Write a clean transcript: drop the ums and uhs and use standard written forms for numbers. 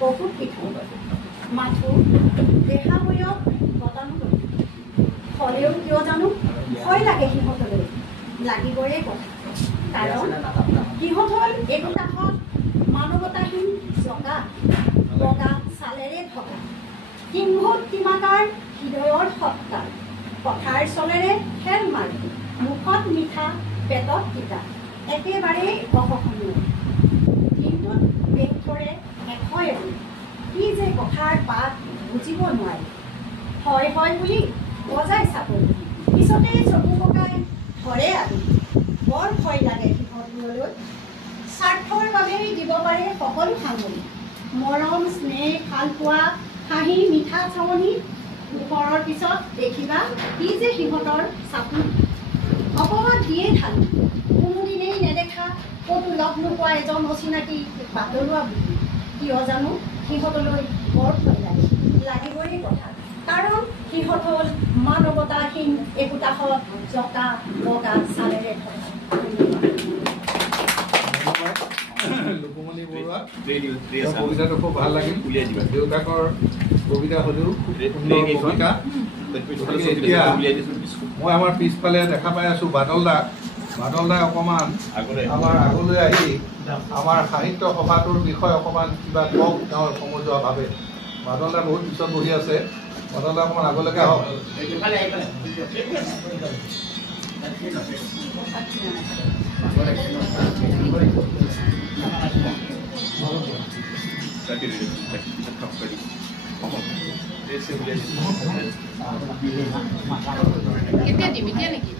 বহুত পৃথক মাথো দেহা বয়স গতানুগতিক হ'লেও কিয় জানো ভয় লাগে সিহঁতলৈ লাগিবৰে কথা কাৰণ সিহঁত হ'ল একোটাহত মানৱতাহীন জগা বগা ছালেৰে থকা সিংহত কিমাকাৰ হৃদয়ৰ সত্তা কথাৰ চলেৰে খেল মাৰি মুখত মিঠা পেটত তিতা একেবাৰেই অসহনীয় কিন্তু বেগ ধৰে এশয়ে কি যে কথাৰ পাত বুজিব নোৱাৰি হয় হয় বুলি বজাই চাপৰি পিছতে চকু পকাই ধৰে আদি বৰ ভয় লাগে সিহঁতবোৰলৈ স্বাৰ্থৰ বাবেই দিব পাৰে সকলো সামৰি মৰম স্নেহ ভাল পোৱা হাঁহি মিঠা চাৱনি ওপৰৰ পিছত দেখিবা কি যে সিহঁতৰ চাপু অপবাদ দিয়ে ঢালো কোনোদিনেই নেদেখা ক'তো লগ নোপোৱা এজন অচিনাকি বাটৰুৱা বুলি কিয় জানো সিহঁতলৈ বৰ ভয় লাগে লাগিবই কথা কাৰণ সিহঁত হ'ল মানৱতাহীন একোটাহত জকা বগা ছালেৰে থকা লুকুমণি বৰুৱা কবিতাটো খুব ভাল লাগিল দেউতাকৰ কবিতা হ'লেও সুন্দৰ কবিতা এতিয়া মই আমাৰ পিছফালে দেখা পাই আছোঁ বাদল দাই অকণমান আমাৰ আগলৈ আহি আমাৰ সাহিত্য সভাটোৰ বিষয়ে অকণমান কিবা কওক তেওঁৰ সমজুৱাভাৱে বাদল দা বহুত পিছত বহি আছে বাদল দা অকণমান আগলৈকে আহক কেতিয়া দিম এতিয়া নেকি